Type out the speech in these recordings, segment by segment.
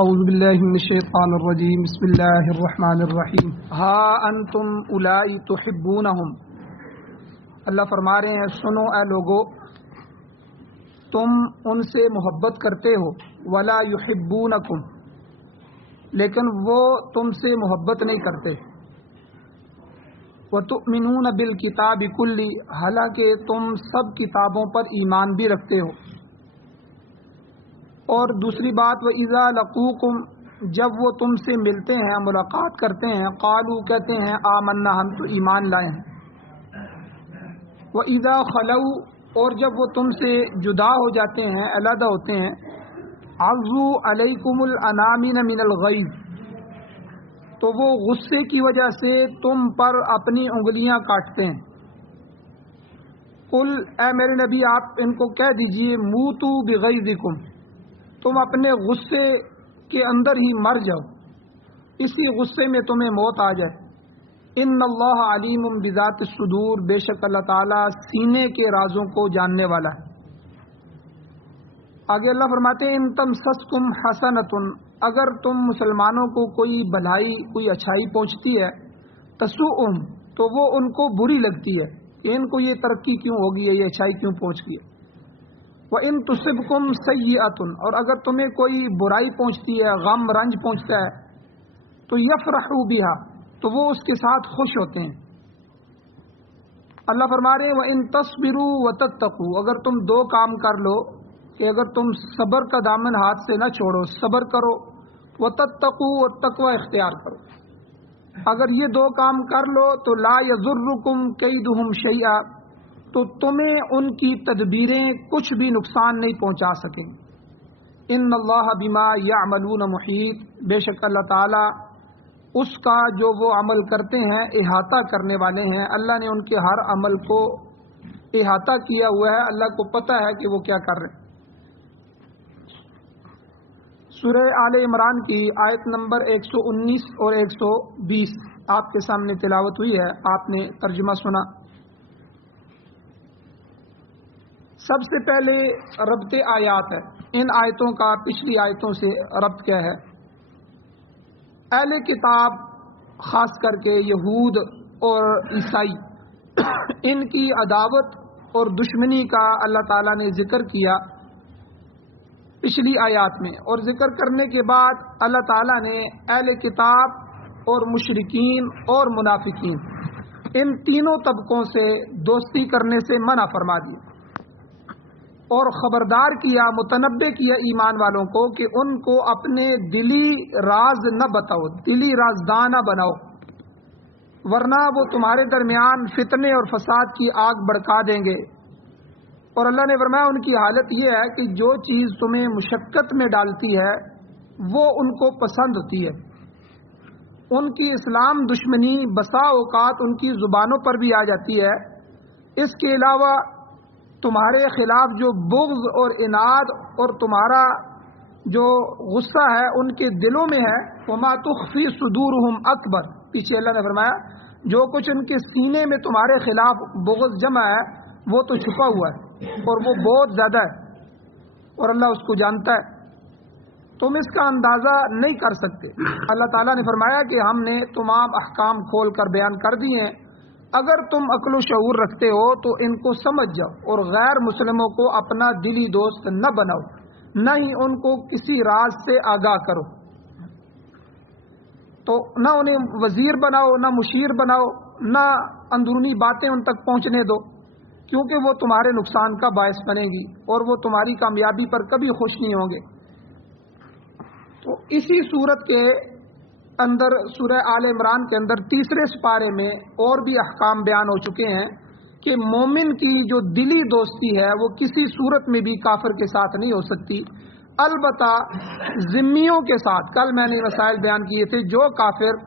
اعوذ باللہ من الشیطان الرجیم بسم اللہ الرحمن الرحیم ہا انتم اولائی تحبونہم، اللہ فرما رہے ہیں سنو اے لوگو، تم ان سے محبت کرتے ہو، ولا یحبونکم، لیکن وہ تم سے محبت نہیں کرتے، وتؤمنون بالکتاب کلی، حالانکہ تم سب کتابوں پر ایمان بھی رکھتے ہو۔ اور دوسری بات، وَإِذَا لَقُوكُمْ، جب وہ تم سے ملتے ہیں، ملاقات کرتے ہیں، قالوا، کہتے ہیں آمنا، ہم تو ایمان لائے ہیں۔ وَإِذَا خَلَوْا، اور جب وہ تم سے جدا ہو جاتے ہیں، علیحدہ ہوتے ہیں، عَضُّوا عَلَيْكُمُ الْأَنَامِنَ مِنَ الْغَيْظِ، تو وہ غصے کی وجہ سے تم پر اپنی انگلیاں کاٹتے ہیں۔ قل، اے میرے نبی آپ ان کو کہہ دیجئے، موتوا بغیظکم، تم اپنے غصے کے اندر ہی مر جاؤ، اسی غصے میں تمہیں موت آ جائے۔ ان اللہ علیم بذات الصدور، بے شک اللہ تعالیٰ سینے کے رازوں کو جاننے والا ہے۔ آگے اللہ فرماتے ہیں ان تمسسکم حسنۃ، اگر تم مسلمانوں کو کوئی بھلائی، کوئی اچھائی پہنچتی ہے، تسؤہم، تو وہ ان کو بری لگتی ہے کہ ان کو یہ ترقی کیوں ہوگی ہے، یہ اچھائی کیوں پہنچ گئی ہے۔ وَإِن تُصِبْكُمْ سَيِّئَةٌ، اور اگر تمہیں کوئی برائی پہنچتی ہے، غم رنج پہنچتا ہے، تو یفرحوا بها، تو وہ اس کے ساتھ خوش ہوتے ہیں۔ اللہ فرما رہے ہیں وَإِن تَصْبِرُوا وَتَتَّقُوا، اگر تم دو کام کر لو کہ اگر تم صبر کا دامن ہاتھ سے نہ چھوڑو، صبر کرو، وَتَتَّقُوا، اور تقوی اختیار کرو، اگر یہ دو کام کر لو تو لا يَضُرُّكُمْ كَيْدُهُمْ شَيْئًا، تو تمہیں ان کی تدبیریں کچھ بھی نقصان نہیں پہنچا سکیں۔ ان اللہ بما یعملون محیط، بے شک اللہ تعالیٰ اس کا جو وہ عمل کرتے ہیں احاطہ کرنے والے ہیں۔ اللہ نے ان کے ہر عمل کو احاطہ کیا ہوا ہے، اللہ کو پتہ ہے کہ وہ کیا کر رہے ہیں۔ سورہ آل عمران کی آیت نمبر 119 اور 120 آپ کے سامنے تلاوت ہوئی ہے، آپ نے ترجمہ سنا۔ سب سے پہلے ربط آیات ہے، ان آیتوں کا پچھلی آیتوں سے ربط کیا ہے؟ اہل کتاب خاص کر کے یہود اور عیسائی، ان کی عداوت اور دشمنی کا اللہ تعالیٰ نے ذکر کیا پچھلی آیات میں، اور ذکر کرنے کے بعد اللہ تعالیٰ نے اہل کتاب اور مشرکین اور منافقین، ان تینوں طبقوں سے دوستی کرنے سے منع فرما دیا، اور خبردار کیا، متنبہ کیا ایمان والوں کو کہ ان کو اپنے دلی راز نہ بتاؤ، دلی رازدان نہ بناؤ، ورنہ وہ تمہارے درمیان فتنے اور فساد کی آگ بھڑکا دیں گے۔ اور اللہ نے فرمایا ان کی حالت یہ ہے کہ جو چیز تمہیں مشقت میں ڈالتی ہے وہ ان کو پسند ہوتی ہے۔ ان کی اسلام دشمنی بسا اوقات ان کی زبانوں پر بھی آ جاتی ہے، اس کے علاوہ تمہارے خلاف جو بغض اور عناد اور تمہارا جو غصہ ہے ان کے دلوں میں ہے، وما تخفی صدورہم اکبر، پیچھے اللہ نے فرمایا جو کچھ ان کے سینے میں تمہارے خلاف بغض جمع ہے وہ تو چھپا ہوا ہے اور وہ بہت زیادہ ہے، اور اللہ اس کو جانتا ہے، تم اس کا اندازہ نہیں کر سکتے۔ اللہ تعالیٰ نے فرمایا کہ ہم نے تمام احکام کھول کر بیان کر دیے ہیں، اگر تم عقل و شعور رکھتے ہو تو ان کو سمجھ جاؤ، اور غیر مسلموں کو اپنا دلی دوست نہ بناؤ، نہ ہی ان کو کسی راز سے آگاہ کرو، تو نہ انہیں وزیر بناؤ، نہ مشیر بناؤ، نہ اندرونی باتیں ان تک پہنچنے دو، کیونکہ وہ تمہارے نقصان کا باعث بنے گی اور وہ تمہاری کامیابی پر کبھی خوش نہیں ہوں گے۔ تو اسی صورت کے اندر سورہ آل عمران کے اندر تیسرے سپارے میں اور بھی احکام بیان ہو چکے ہیں کہ مومن کی جو دلی دوستی ہے وہ کسی صورت میں بھی کافر کے ساتھ نہیں ہو سکتی، البتہ ذمیوں کے ساتھ۔ کل میں نے مسائل بیان کیے تھے، جو کافر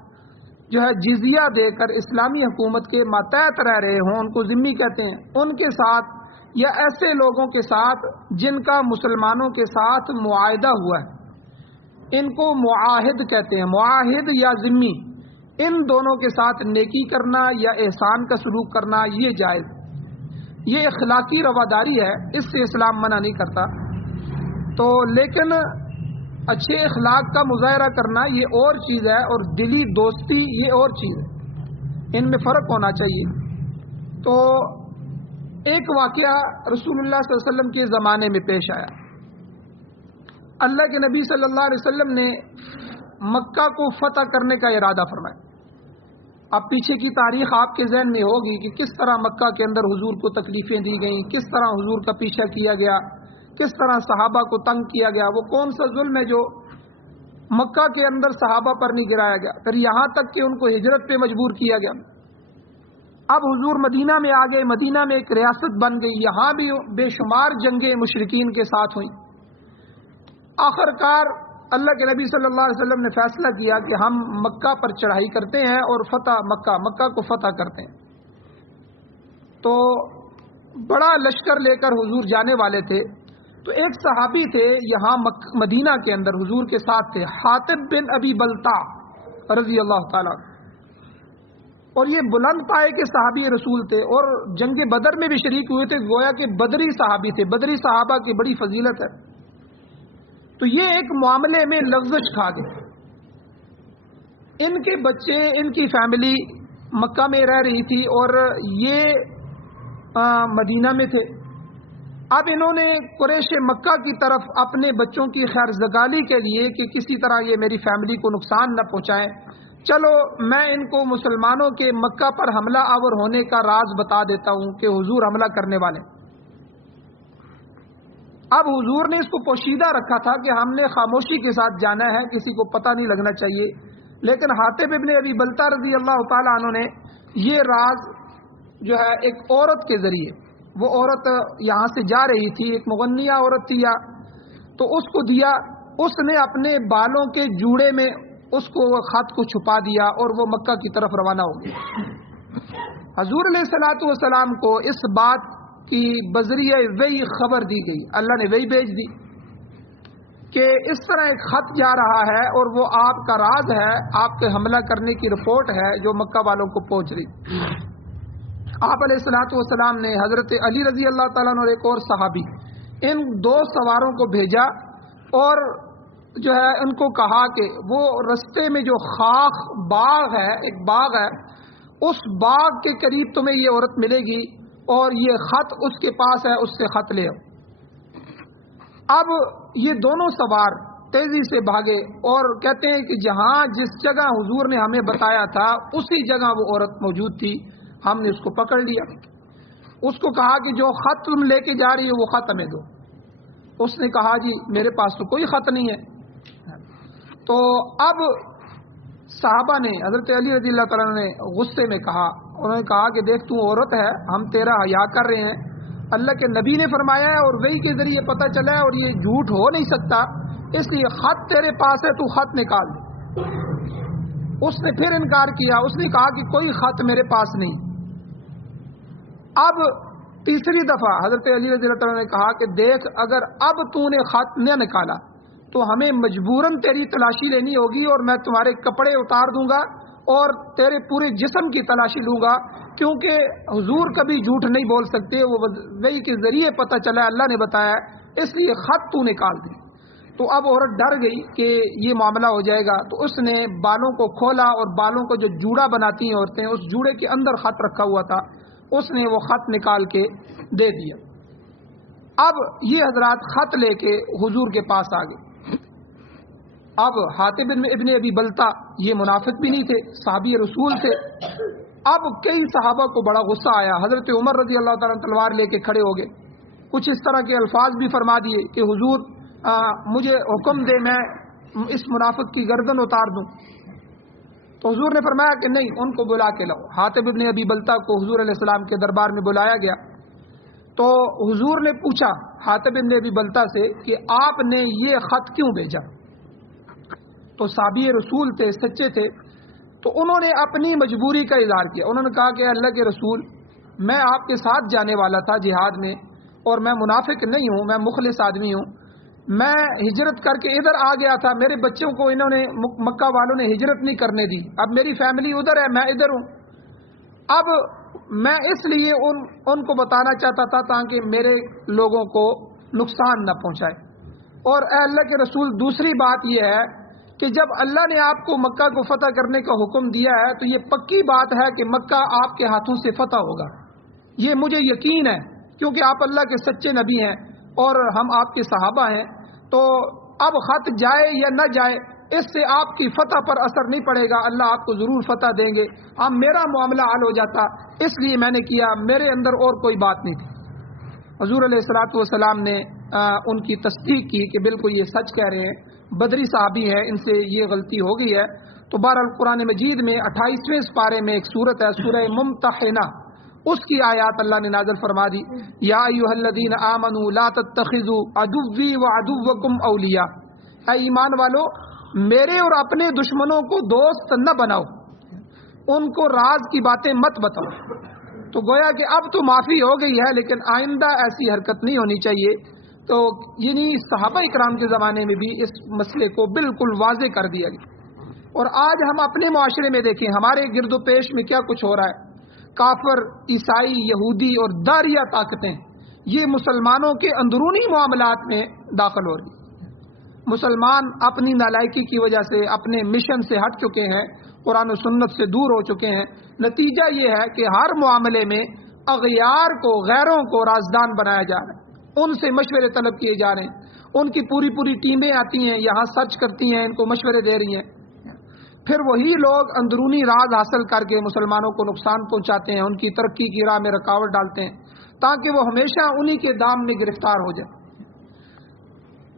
جو ہے جزیہ دے کر اسلامی حکومت کے ماتحت رہ رہے ہوں ان کو ذمی کہتے ہیں، ان کے ساتھ یا ایسے لوگوں کے ساتھ جن کا مسلمانوں کے ساتھ معاہدہ ہوا ہے، ان کو معاہد کہتے ہیں، معاہد یا ذمی، ان دونوں کے ساتھ نیکی کرنا یا احسان کا سلوک کرنا یہ جائز، یہ اخلاقی رواداری ہے، اس سے اسلام منع نہیں کرتا۔ تو لیکن اچھے اخلاق کا مظاہرہ کرنا یہ اور چیز ہے، اور دلی دوستی یہ اور چیز ہے، ان میں فرق ہونا چاہیے۔ تو ایک واقعہ رسول اللہ صلی اللہ علیہ وسلم کے زمانے میں پیش آیا۔ اللہ کے نبی صلی اللہ علیہ وسلم نے مکہ کو فتح کرنے کا ارادہ فرمایا۔ اب پیچھے کی تاریخ آپ کے ذہن میں ہوگی کہ کس طرح مکہ کے اندر حضور کو تکلیفیں دی گئیں، کس طرح حضور کا پیچھا کیا گیا، کس طرح صحابہ کو تنگ کیا گیا، وہ کون سا ظلم ہے جو مکہ کے اندر صحابہ پر نہیں گرایا گیا، پھر یہاں تک کہ ان کو ہجرت پہ مجبور کیا گیا۔ اب حضور مدینہ میں آ گئے، مدینہ میں ایک ریاست بن گئی، یہاں بھی بے شمار جنگیں مشرکین کے ساتھ ہوئیں۔ آخر کار اللہ کے نبی صلی اللہ علیہ وسلم نے فیصلہ کیا کہ ہم مکہ پر چڑھائی کرتے ہیں اور مکہ کو فتح کرتے ہیں۔ تو بڑا لشکر لے کر حضور جانے والے تھے، تو ایک صحابی تھے یہاں مدینہ کے اندر حضور کے ساتھ تھے، حاطب بن ابی بلتا رضی اللہ تعالیٰ، اور یہ بلند پائے کے صحابی رسول تھے، اور جنگ بدر میں بھی شریک ہوئے تھے، گویا کہ بدری صحابی تھے، بدری صحابہ کی بڑی فضیلت ہے۔ تو یہ ایک معاملے میں لغزش کھا گئے، ان کے بچے، ان کی فیملی مکہ میں رہ رہی تھی اور یہ مدینہ میں تھے۔ اب انہوں نے قریش مکہ کی طرف اپنے بچوں کی خیر زگالی کے لیے کہ کسی طرح یہ میری فیملی کو نقصان نہ پہنچائیں، چلو میں ان کو مسلمانوں کے مکہ پر حملہ آور ہونے کا راز بتا دیتا ہوں کہ حضور حملہ کرنے والے۔ اب حضور نے اس کو پوشیدہ رکھا تھا کہ ہم نے خاموشی کے ساتھ جانا ہے، کسی کو پتہ نہیں لگنا چاہیے، لیکن حاطب ابن ابی بلتا رضی اللہ تعالیٰ عنہ نے یہ راز جو ہے ایک عورت کے ذریعے، وہ عورت یہاں سے جا رہی تھی، ایک مغنیہ عورت تھی، تو اس کو دیا، اس نے اپنے بالوں کے جوڑے میں اس کو خط کو چھپا دیا اور وہ مکہ کی طرف روانہ ہو گئی۔ حضور علیہ الصلوۃ والسلام کو اس بات کی بذریعہ وحی خبر دی گئی، اللہ نے وحی بھیج دی کہ اس طرح ایک خط جا رہا ہے اور وہ آپ کا راز ہے، آپ کے حملہ کرنے کی رپورٹ ہے جو مکہ والوں کو پہنچ رہی۔ آپ علیہ الصلوۃ والسلام نے حضرت علی رضی اللہ تعالیٰ عنہ اور ایک اور صحابی، ان دو سواروں کو بھیجا اور جو ہے ان کو کہا کہ وہ رستے میں جو خاک باغ ہے، ایک باغ ہے، اس باغ کے قریب تمہیں یہ عورت ملے گی اور یہ خط اس کے پاس ہے، اس سے خط لے آؤ۔ اب یہ دونوں سوار تیزی سے بھاگے اور کہتے ہیں کہ جہاں جس جگہ حضور نے ہمیں بتایا تھا اسی جگہ وہ عورت موجود تھی، ہم نے اس کو پکڑ لیا، اس کو کہا کہ جو خط تم لے کے جا رہی ہو وہ خط ہمیں دو۔ اس نے کہا جی میرے پاس تو کوئی خط نہیں ہے۔ تو اب صحابہ نے، حضرت علی رضی اللہ تعالیٰ نے غصے میں کہا، انہوں نے کہا کہ دیکھ تو عورت ہے، ہم تیرا حیا کر رہے ہیں، اللہ کے نبی نے فرمایا ہے اور وحی کے ذریعے پتہ چلا ہے اور یہ جھوٹ ہو نہیں سکتا، اس لیے خط تیرے پاس ہے، تو خط نکال دے۔ اس نے پھر انکار کیا، اس نے کہا کہ کوئی خط میرے پاس نہیں۔ اب تیسری دفعہ حضرت علی رضی اللہ تعالیٰ نے کہا کہ دیکھ اگر اب تو نے خط نہ نکالا تو ہمیں مجبوراً تیری تلاشی لینی ہوگی اور میں تمہارے کپڑے اتار دوں گا اور تیرے پورے جسم کی تلاشی لوں گا، کیونکہ حضور کبھی جھوٹ نہیں بول سکتے، وہ وحی کے ذریعے پتہ چلا اللہ نے بتایا، اس لیے خط تو نکال دے۔ تو اب عورت ڈر گئی کہ یہ معاملہ ہو جائے گا، تو اس نے بالوں کو کھولا اور بالوں کو جو جوڑا بناتی ہیں عورتیں، اس جوڑے کے اندر خط رکھا ہوا تھا، اس نے وہ خط نکال کے دے دیا۔ اب یہ حضرات خط لے کے حضور کے پاس آ گئے۔ اب حاطب ابن ابی بلتا یہ منافق بھی نہیں تھے، صحابی رسول تھے۔ اب کئی صحابہ کو بڑا غصہ آیا، حضرت عمر رضی اللہ تعالیٰ تلوار لے کے کھڑے ہو گئے، کچھ اس طرح کے الفاظ بھی فرما دیے کہ حضور مجھے حکم دے میں اس منافق کی گردن اتار دوں۔ تو حضور نے فرمایا کہ نہیں، ان کو بلا کے لاؤ۔ حاطب ابن ابی بلتا کو حضور علیہ السلام کے دربار میں بلایا گیا، تو حضور نے پوچھا حاطب ابن ابی بلتا سے کہ آپ نے یہ خط کیوں بھیجا؟ تو صحابی رسول تھے، سچے تھے، تو انہوں نے اپنی مجبوری کا اظہار کیا۔ انہوں نے کہا کہ اللہ کے رسول، میں آپ کے ساتھ جانے والا تھا جہاد میں، اور میں منافق نہیں ہوں، میں مخلص آدمی ہوں، میں ہجرت کر کے ادھر آ گیا تھا، میرے بچوں کو انہوں نے مکہ والوں نے ہجرت نہیں کرنے دی، اب میری فیملی ادھر ہے، میں ادھر ہوں، اب میں اس لیے ان کو بتانا چاہتا تھا تاکہ میرے لوگوں کو نقصان نہ پہنچائے۔ اور اے اللہ کے رسول دوسری بات یہ ہے کہ جب اللہ نے آپ کو مکہ کو فتح کرنے کا حکم دیا ہے تو یہ پکی بات ہے کہ مکہ آپ کے ہاتھوں سے فتح ہوگا، یہ مجھے یقین ہے، کیونکہ آپ اللہ کے سچے نبی ہیں اور ہم آپ کے صحابہ ہیں۔ تو اب خط جائے یا نہ جائے اس سے آپ کی فتح پر اثر نہیں پڑے گا، اللہ آپ کو ضرور فتح دیں گے۔ اب میرا معاملہ حل ہو جاتا، اس لیے میں نے کیا، میرے اندر اور کوئی بات نہیں تھی۔ حضور علیہ الصلوۃ والسلام نے ان کی تصدیق کی کہ بالکل یہ سچ کہہ رہے ہیں، بدری صحابی ہے، ان سے یہ غلطی ہو گئی ہے۔ تو بہرحال قرآن مجید میں 28ویں پارے میں ایک سورت ہے، سورہ ممتحنہ، اس کی آیات اللہ نے نازل فرما دی، یا ایھا الذین آمنوا لا تتخذوا عدوی وعدوکم اولیاء، اے ایمان والو میرے اور اپنے دشمنوں کو دوست نہ بناؤ، ان کو راز کی باتیں مت بتاؤ۔ تو گویا کہ اب تو معافی ہو گئی ہے، لیکن آئندہ ایسی حرکت نہیں ہونی چاہیے۔ تو یعنی صحابہ اکرام کے زمانے میں بھی اس مسئلے کو بالکل واضح کر دیا گیا، اور آج ہم اپنے معاشرے میں دیکھیں ہمارے گرد و پیش میں کیا کچھ ہو رہا ہے۔ کافر، عیسائی، یہودی اور داریہ طاقتیں یہ مسلمانوں کے اندرونی معاملات میں داخل ہو رہی ہیں۔ مسلمان اپنی نالائکی کی وجہ سے اپنے مشن سے ہٹ چکے ہیں، قرآن و سنت سے دور ہو چکے ہیں۔ نتیجہ یہ ہے کہ ہر معاملے میں اغیار کو، غیروں کو رازدان بنایا جا رہا ہے، ان سے مشورے طلب کیے جا رہے ہیں، ان کی پوری ٹیمیں آتی ہیں یہاں سرچ کرتی ہیں، ان کو مشورے دے رہی ہیں، پھر وہی لوگ اندرونی راز حاصل کر کے مسلمانوں کو نقصان پہنچاتے ہیں، ان کی ترقی کی راہ میں رکاوٹ ڈالتے ہیں تاکہ وہ ہمیشہ انہی کے دام میں گرفتار ہو جائے۔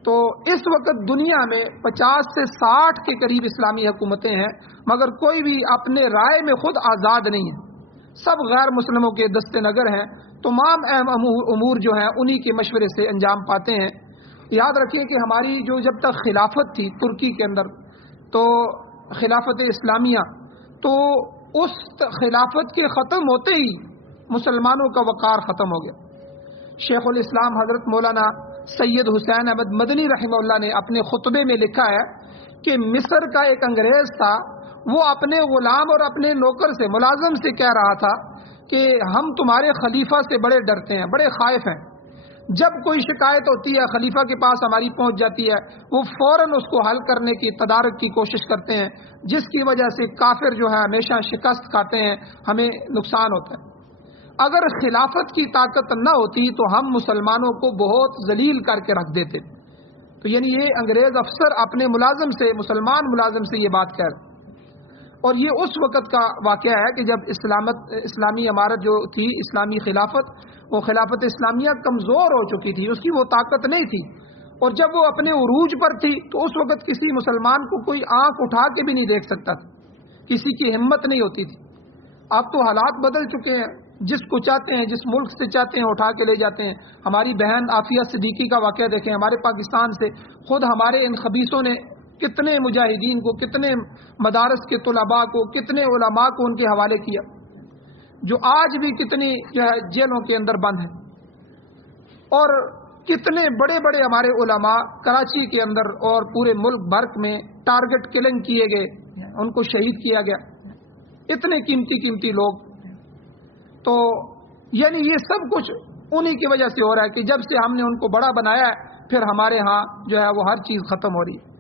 تو اس وقت دنیا میں 50 سے 60 کے قریب اسلامی حکومتیں ہیں، مگر کوئی بھی اپنے رائے میں خود آزاد نہیں ہے، سب غیر مسلموں کے دست نگر ہیں۔ تمام اہم امور جو ہیں انہی کے مشورے سے انجام پاتے ہیں۔ یاد رکھیے کہ ہماری جو جب تک خلافت تھی ترکی کے اندر، تو خلافت اسلامیہ، تو اس خلافت کے ختم ہوتے ہی مسلمانوں کا وقار ختم ہو گیا۔ شیخ الاسلام حضرت مولانا سید حسین احمد مدنی رحمہ اللہ نے اپنے خطبے میں لکھا ہے کہ مصر کا ایک انگریز تھا، وہ اپنے غلام اور اپنے نوکر سے، ملازم سے کہہ رہا تھا کہ ہم تمہارے خلیفہ سے بڑے ڈرتے ہیں، بڑے خائف ہیں، جب کوئی شکایت ہوتی ہے خلیفہ کے پاس ہماری پہنچ جاتی ہے، وہ فوراً اس کو حل کرنے کی تدارک کی کوشش کرتے ہیں، جس کی وجہ سے کافر جو ہے ہمیشہ شکست کھاتے ہیں، ہمیں نقصان ہوتا ہے۔ اگر خلافت کی طاقت نہ ہوتی تو ہم مسلمانوں کو بہت ذلیل کر کے رکھ دیتے۔ تو یعنی یہ انگریز افسر اپنے ملازم سے، مسلمان ملازم سے یہ بات کہہ رہے، اور یہ اس وقت کا واقعہ ہے کہ جب اسلامی عمارت جو تھی، اسلامی خلافت، وہ خلافت اسلامیہ کمزور ہو چکی تھی، اس کی وہ طاقت نہیں تھی، اور جب وہ اپنے عروج پر تھی تو اس وقت کسی مسلمان کو کوئی آنکھ اٹھا کے بھی نہیں دیکھ سکتا تھا، کسی کی ہمت نہیں ہوتی تھی۔ اب تو حالات بدل چکے ہیں، جس کو چاہتے ہیں، جس ملک سے چاہتے ہیں اٹھا کے لے جاتے ہیں۔ ہماری بہن عافیہ صدیقی کا واقعہ دیکھیں، ہمارے پاکستان سے خود ہمارے ان خبیثوں نے کتنے مجاہدین کو، کتنے مدارس کے طلباء کو، کتنے علماء کو ان کے حوالے کیا، جو آج بھی کتنی جیلوں کے اندر بند ہیں، اور کتنے بڑے بڑے ہمارے علماء کراچی کے اندر اور پورے ملک بھر میں ٹارگٹ کلنگ کیے گئے، ان کو شہید کیا گیا، اتنے قیمتی لوگ۔ تو یعنی یہ سب کچھ انہی کی وجہ سے ہو رہا ہے کہ جب سے ہم نے ان کو بڑا بنایا ہے، پھر ہمارے ہاں جو ہے وہ ہر چیز ختم ہو رہی ہے۔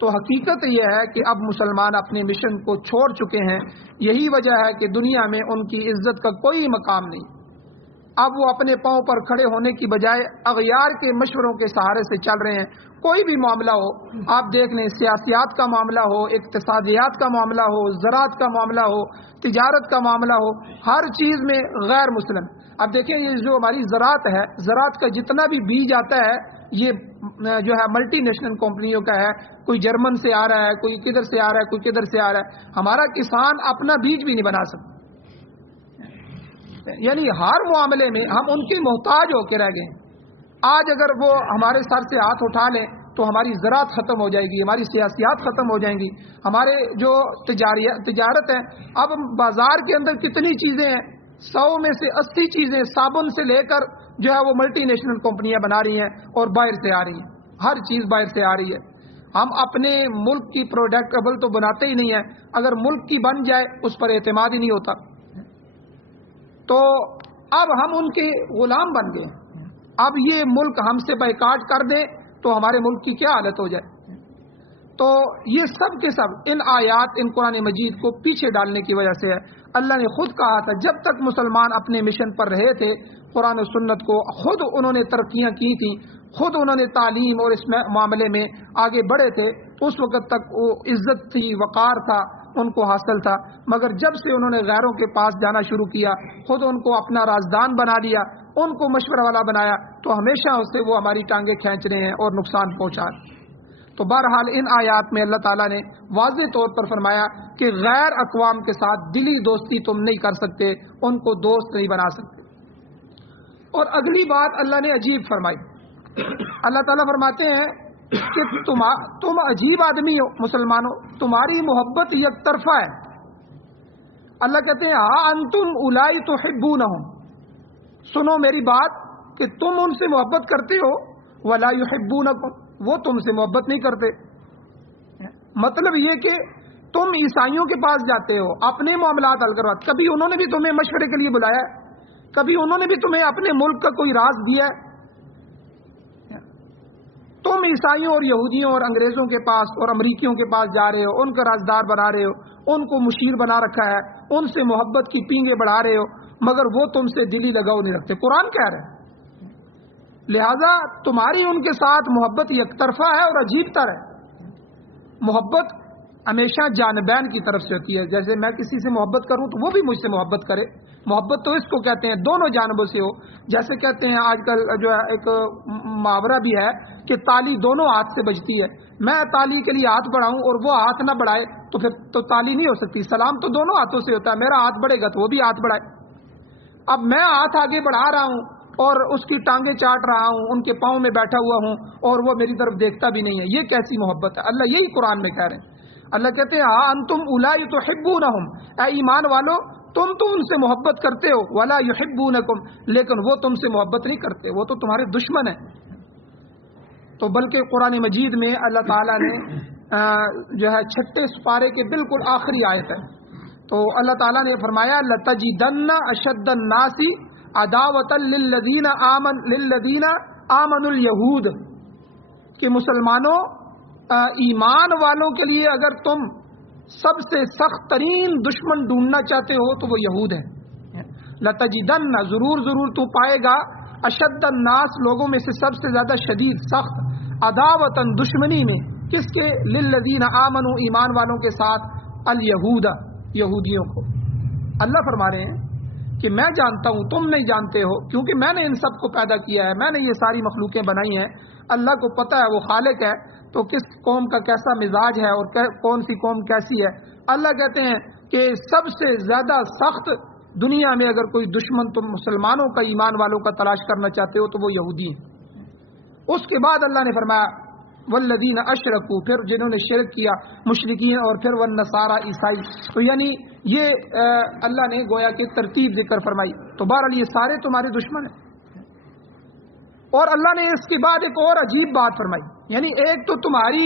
تو حقیقت یہ ہے کہ اب مسلمان اپنے مشن کو چھوڑ چکے ہیں، یہی وجہ ہے کہ دنیا میں ان کی عزت کا کوئی مقام نہیں۔ اب وہ اپنے پاؤں پر کھڑے ہونے کی بجائے اغیار کے مشوروں کے سہارے سے چل رہے ہیں۔ کوئی بھی معاملہ ہو، آپ دیکھ لیں، سیاسیات کا معاملہ ہو، اقتصادیات کا معاملہ ہو، زراعت کا معاملہ ہو، تجارت کا معاملہ ہو، ہر چیز میں غیر مسلم۔ اب دیکھیں یہ جو ہماری زراعت ہے، زراعت کا جتنا بھی بیج آتا ہے یہ جو ہے ملٹی نیشنل کمپنیوں کا ہے، کوئی جرمن سے آ رہا ہے، کوئی کدھر سے آ رہا ہے، کوئی کدھر سے آ رہا ہے۔ ہمارا کسان اپنا بیج بھی نہیں بنا سکتا، یعنی ہر معاملے میں ہم ان کے محتاج ہو کے رہ گئے۔ آج اگر وہ ہمارے سر سے ہاتھ اٹھا لیں تو ہماری زراعت ختم ہو جائے گی، ہماری سیاسیات ختم ہو جائیں گی، ہمارے جو تجارت ہے۔ اب بازار کے اندر کتنی چیزیں ہیں، 100 میں سے 80 چیزیں صابن سے لے کر جو ہے وہ ملٹی نیشنل کمپنیاں بنا رہی ہیں اور باہر سے آ رہی ہیں، ہر چیز باہر سے آ رہی ہے۔ ہم اپنے ملک کی پروڈکٹیبل تو بناتے ہی نہیں ہیں، اگر ملک کی بن جائے اس پر اعتماد ہی نہیں ہوتا۔ تو اب ہم ان کے غلام بن گئے، اب یہ ملک ہم سے بائیکاٹ کر دیں تو ہمارے ملک کی کیا حالت ہو جائے۔ تو یہ سب کے سب ان آیات، ان قرآن مجید کو پیچھے ڈالنے کی وجہ سے ہے۔ اللہ نے خود کہا تھا جب تک مسلمان اپنے مشن پر رہے تھے، قرآن و سنت کو خود انہوں نے ترقیاں کی تھیں، خود انہوں نے تعلیم اور اس معاملے میں آگے بڑھے تھے، اس وقت تک وہ عزت تھی، وقار تھا، ان کو حاصل تھا۔ مگر جب سے انہوں نے غیروں کے پاس جانا شروع کیا، خود ان کو اپنا رازدان بنا لیا، ان کو مشورہ والا بنایا، تو ہمیشہ اس سے وہ ہماری ٹانگیں کھینچ رہے ہیں اور نقصان پہنچا رہے ہیں۔ تو بہرحال ان آیات میں اللہ تعالیٰ نے واضح طور پر فرمایا کہ غیر اقوام کے ساتھ دلی دوستی تم نہیں کر سکتے، ان کو دوست نہیں بنا سکتے۔ اور اگلی بات اللہ نے عجیب فرمائی، اللہ تعالیٰ فرماتے ہیں کہ تم عجیب آدمی ہو مسلمانوں، تمہاری محبت یک طرفہ ہے۔ اللہ کہتے ہیں ہاں انتم اولائی تحبونہم، سنو میری بات کہ تم ان سے محبت کرتے ہو، ولا یحبونکم، وہ تم سے محبت نہیں کرتے۔ مطلب یہ کہ تم عیسائیوں کے پاس جاتے ہو، اپنے معاملات حل کرواتے، کبھی انہوں نے بھی تمہیں مشورے کے لیے بلایا ہے؟ کبھی انہوں نے بھی تمہیں اپنے ملک کا کوئی راز دیا ہے؟ تم عیسائیوں اور یہودیوں اور انگریزوں کے پاس اور امریکیوں کے پاس جا رہے ہو، ان کا رازدار بنا رہے ہو، ان کو مشیر بنا رکھا ہے، ان سے محبت کی پینگیں بڑھا رہے ہو، مگر وہ تم سے دلی لگاؤ نہیں رکھتے۔ قرآن کہہ رہے ہیں لہذا تمہاری ان کے ساتھ محبت یک طرفہ ہے اور عجیب تر ہے۔ محبت ہمیشہ جانبین کی طرف سے ہوتی ہے، جیسے میں کسی سے محبت کروں تو وہ بھی مجھ سے محبت کرے۔ محبت تو اس کو کہتے ہیں دونوں جانبوں سے ہو، جیسے کہتے ہیں آج کل جو ہے ایک محاورہ بھی ہے کہ تالی دونوں ہاتھ سے بجتی ہے۔ میں تالی کے لیے ہاتھ بڑھاؤں اور وہ ہاتھ نہ بڑھائے تو پھر تو تالی نہیں ہو سکتی۔ سلام تو دونوں ہاتھوں سے ہوتا ہے، میرا ہاتھ بڑھے گا تو وہ بھی ہاتھ بڑھائے۔ اب میں ہاتھ آگے بڑھا رہا ہوں اور اس کی ٹانگیں چاٹ رہا ہوں، ان کے پاؤں میں بیٹھا ہوا ہوں اور وہ میری طرف دیکھتا بھی نہیں ہے، یہ کیسی محبت ہے؟ اللہ یہی قرآن میں کہہ رہے ہیں۔ اللہ کہتے ہیں ہاں انتم اولائی تحبونہم، اے ایمان والو تم تو ان سے محبت کرتے ہو، ولا یحبونکم، لیکن وہ تم سے محبت نہیں کرتے، وہ تو تمہارے دشمن ہیں۔ تو بلکہ قرآن مجید میں اللہ تعالیٰ نے جو ہے 6 سپارے کے بالکل آخری آیت ہے، تو اللہ تعالیٰ نے فرمایا لَتَجِدَنَّ أَشَدَّ النَّاسِ عَدَاوَةً لِلَّذِينَ آمَنُوا الْيَهُودَ، کہ مسلمانوں ایمان والوں کے لیے اگر تم سب سے سخت ترین دشمن ڈھونڈنا چاہتے ہو تو وہ یہود ہیں۔ لَتَجِدَنَّ، ضرور تو پائے گا، اشد الناس، لوگوں میں سے سب سے زیادہ شدید سخت، عداوتاً دشمنی میں، کس کے؟ للذین آمنوا، ایمان والوں کے ساتھ، الیہود، یہودیوں کو۔ اللہ فرما رہے ہیں کہ میں جانتا ہوں تم نہیں جانتے ہو، کیونکہ میں نے ان سب کو پیدا کیا ہے، میں نے یہ ساری مخلوقیں بنائی ہیں۔ اللہ کو پتہ ہے وہ خالق ہے، تو کس قوم کا کیسا مزاج ہے اور کون سی قوم کیسی ہے۔ اللہ کہتے ہیں کہ سب سے زیادہ سخت دنیا میں اگر کوئی دشمن تم مسلمانوں کا، ایمان والوں کا تلاش کرنا چاہتے ہو تو وہ یہودی ہیں۔ اس کے بعد اللہ نے فرمایا والذین اشرکوا، پھر جنہوں نے شرک کیا، مشرکین، اور پھر والنصارى، عیسائی۔ تو یعنی یہ اللہ نے گویا کہ ترتیب ذکر فرمائی۔ تو بہرحال یہ سارے تمہارے دشمن ہیں۔ اور اللہ نے اس کے بعد ایک اور عجیب بات فرمائی، یعنی ایک تو تمہاری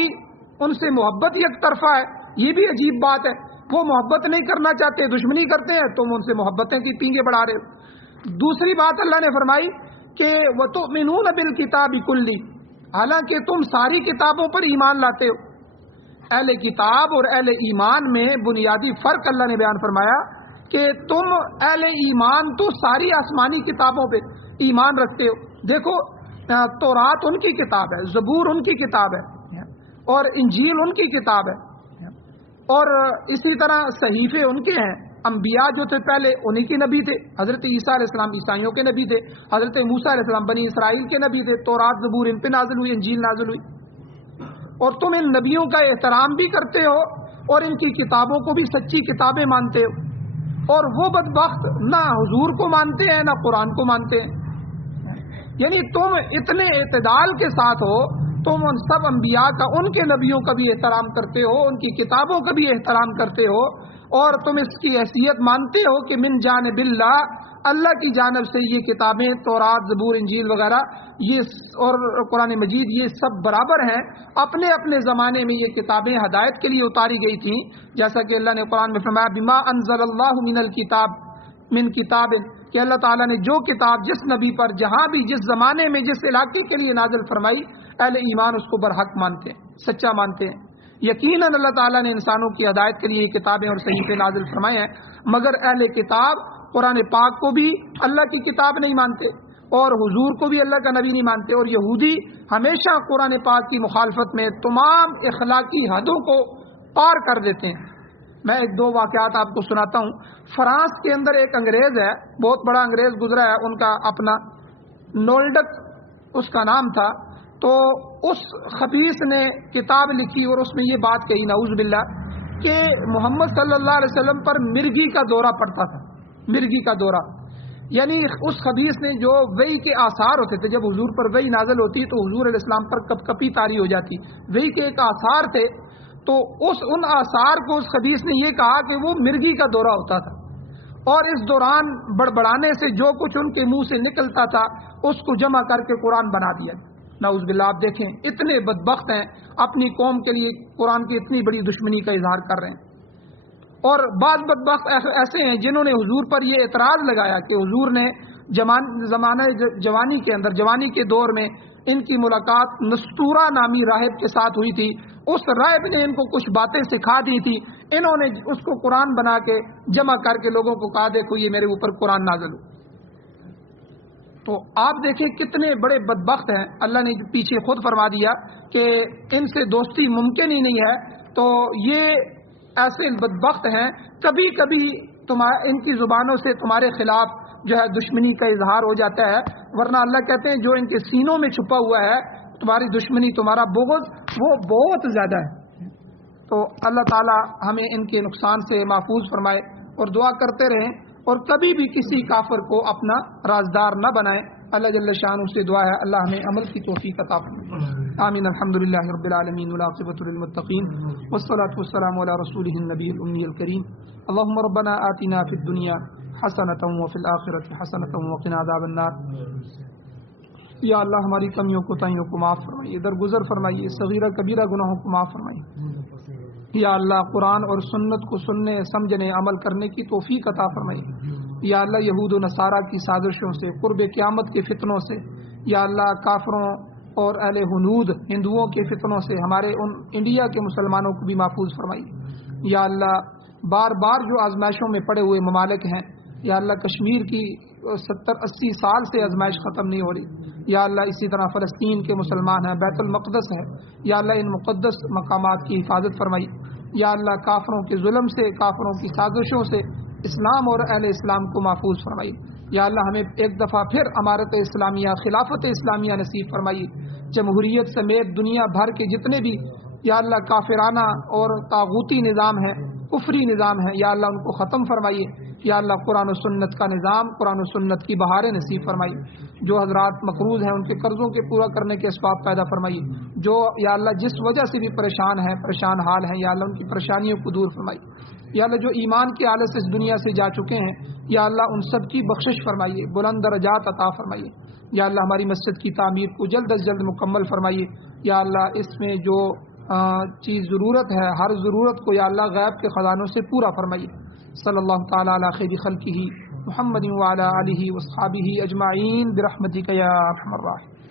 ان سے محبت یک طرفہ ہے، یہ بھی عجیب بات ہے، وہ محبت نہیں کرنا چاہتے، دشمنی کرتے ہیں، تم ان سے محبتیں کی پینگیں بڑھا رہے ہو۔ دوسری بات اللہ نے فرمائی کہ وَتُؤْمِنُونَ بِالْكِتَابِ كُلِّهِ، حالانکہ تم ساری کتابوں پر ایمان لاتے ہو۔ اہل کتاب اور اہل ایمان میں بنیادی فرق اللہ نے بیان فرمایا کہ تم اہل ایمان تو ساری آسمانی کتابوں پہ ایمان رکھتے ہو۔ دیکھو تورات ان کی کتاب ہے، زبور ان کی کتاب ہے، اور انجیل ان کی کتاب ہے، اور اسی طرح صحیفے ان کے ہیں۔ انبیاء جو تھے پہلے انہی کے نبی تھے، حضرت عیسیٰ علیہ السلام عیسائیوں کے نبی تھے، حضرت موسیٰ علیہ السلام بنی اسرائیل کے نبی تھے، تورات زبور ان پہ نازل ہوئی، انجیل نازل ہوئی، اور تم ان نبیوں کا احترام بھی کرتے ہو اور ان کی کتابوں کو بھی سچی کتابیں مانتے ہو، اور وہ بدبخت نہ حضور کو مانتے ہیں نہ قرآن کو مانتے ہیں۔ یعنی تم اتنے اعتدال کے ساتھ ہو، تم ان سب انبیاء کا، ان کے نبیوں کا بھی احترام کرتے ہو، ان کی کتابوں کا بھی احترام کرتے ہو، اور تم اس کی حیثیت مانتے ہو کہ من جانب اللہ کی جانب سے یہ کتابیں تورات زبور انجیل وغیرہ یہ اور قرآن مجید یہ سب برابر ہیں۔ اپنے اپنے زمانے میں یہ کتابیں ہدایت کے لیے اتاری گئی تھیں، جیسا کہ اللہ نے قرآن میں فرمایا بما انزل اللہ من الکتاب من کتاب، کہ اللہ تعالیٰ نے جو کتاب جس نبی پر جہاں بھی جس زمانے میں جس علاقے کے لیے نازل فرمائی، اہل ایمان اس کو برحق مانتے ہیں، سچا مانتے ہیں۔ یقیناً اللہ تعالیٰ نے انسانوں کی ہدایت کے لیے کتابیں اور صحیفے نازل فرمائے ہیں، مگر اہل کتاب قرآن پاک کو بھی اللہ کی کتاب نہیں مانتے اور حضور کو بھی اللہ کا نبی نہیں مانتے، اور یہودی ہمیشہ قرآن پاک کی مخالفت میں تمام اخلاقی حدوں کو پار کر دیتے ہیں۔ میں ایک دو واقعات آپ کو سناتا ہوں۔ فرانس کے اندر ایک انگریز ہے، بہت بڑا انگریز گزرا ہے، ان کا اپنا نولڈک اس کا نام تھا۔ تو اس خبیث نے کتاب لکھی اور اس میں یہ بات کہی، نعوذ باللہ، کہ محمد صلی اللہ علیہ وسلم پر مرگی کا دورہ پڑتا تھا، مرگی کا دورہ۔ یعنی اس خبیث نے جو وحی کے آثار ہوتے تھے، جب حضور پر وحی نازل ہوتی تو حضور علیہ السلام پر کپ کپی طاری ہو جاتی، وحی کے ایک آثار تھے، تو ان آثار کو اس خبیث نے یہ کہا کہ وہ مرگی کا دورہ ہوتا تھا، اور اس دوران بڑبڑانے سے جو کچھ ان کے منہ سے نکلتا تھا اس کو جمع کر کے قرآن بنا دیا۔ نعوذ باللہ، آپ دیکھیں اتنے بدبخت ہیں، اپنی قوم کے لیے قرآن کی اتنی بڑی دشمنی کا اظہار کر رہے ہیں۔ اور بعض بدبخت ایسے ہیں جنہوں نے حضور پر یہ اعتراض لگایا کہ حضور نے زمانہ جوانی کے اندر، جوانی کے دور میں ان کی ملاقات نستورہ نامی راہب کے ساتھ ہوئی تھی، اس راہب نے ان کو کچھ باتیں سکھا دی تھی، انہوں نے اس کو قرآن بنا کے جمع کر کے لوگوں کو کہا دیکھو یہ میرے اوپر قرآن نازل ہو۔ تو آپ دیکھیں کتنے بڑے بدبخت ہیں۔ اللہ نے پیچھے خود فرما دیا کہ ان سے دوستی ممکن ہی نہیں ہے۔ تو یہ ایسے بدبخت ہیں، کبھی کبھی ان کی زبانوں سے تمہارے خلاف جو ہے دشمنی کا اظہار ہو جاتا ہے، ورنہ اللہ کہتے ہیں جو ان کے سینوں میں چھپا ہوا ہے تمہاری دشمنی، تمہارا بغض، وہ بہت زیادہ ہے۔ تو اللہ تعالی ہمیں ان کے نقصان سے محفوظ فرمائے، اور دعا کرتے رہیں اور کبھی بھی کسی کافر کو اپنا رازدار نہ بنائیں۔ اللہ جل شانہ سے دعا ہے اللہ ہمیں عمل کی توفیق عطا فرمائے۔ آمین۔ الحمدللہ رب العالمین والعاقبۃ للمتقین والصلاة والسلام علی رسولہ النبی الامی الکریم۔ اللهم ربنا آتنا فی الدنیا حسنۃ وفی الآخرۃ حسنۃ وقنا عذاب النار۔ یا اللہ ہماری کمیوں کوتاہیوں کو معاف فرمائیے، درگزر فرمائیے، صغیرہ کبیرہ گناہوں کو معاف فرمائیے۔ یا اللہ قرآن اور سنت کو سننے، سمجھنے، عمل کرنے کی توفیق عطا فرمائیے۔ یا اللہ یہود و نصارہ کی سازشوں سے، قرب قیامت کے فتنوں سے، یا اللہ کافروں اور اہل ہنود ہندوؤں کے فتنوں سے ہمارے ان انڈیا کے مسلمانوں کو بھی محفوظ فرمائیے۔ یا اللہ بار بار جو آزمائشوں میں پڑے ہوئے ممالک ہیں، یا اللہ کشمیر کی 70-80 سال سے آزمائش ختم نہیں ہو رہی، یا اللہ اسی طرح فلسطین کے مسلمان ہیں، بیت المقدس ہے، یا اللہ ان مقدس مقامات کی حفاظت فرمائی۔ یا اللہ کافروں کے ظلم سے، کافروں کی سازشوں سے اسلام اور اہل اسلام کو محفوظ فرمائی۔ یا اللہ ہمیں ایک دفعہ پھر امارت اسلامیہ، خلافت اسلامیہ نصیب فرمائی۔ جمہوریت سمیت دنیا بھر کے جتنے بھی یا اللہ کافرانہ اور طاغوتی نظام ہیں، کفری نظام ہیں، یا اللہ ان کو ختم فرمائیے۔ یا اللہ قرآن و سنت کا نظام، قرآن و سنت کی بہاریں نصیب فرمائیے۔ جو حضرات مقروض ہیں ان کے قرضوں کے پورا کرنے کے اسباب پیدا فرمائیے۔ جو یا اللہ جس وجہ سے بھی پریشان ہیں، پریشان حال ہیں، یا اللہ ان کی پریشانیوں کو دور فرمائیے۔ یا اللہ جو ایمان کی حالت سے اس دنیا سے جا چکے ہیں، یا اللہ ان سب کی بخشش فرمائیے، بلند درجات عطا فرمائیے۔ یا اللہ ہماری مسجد کی تعمیر کو جلد از جلد مکمل فرمائیے۔ یا اللہ اس میں جو چیز ضرورت ہے، ہر ضرورت کو یا اللہ غیب کے خزانوں سے پورا فرمائیے۔ صلی اللہ تعالی علی خیر خلقہ محمد وعلی آلہ واصحابہ اجمعین برحمتک یا ارحم الراحمین۔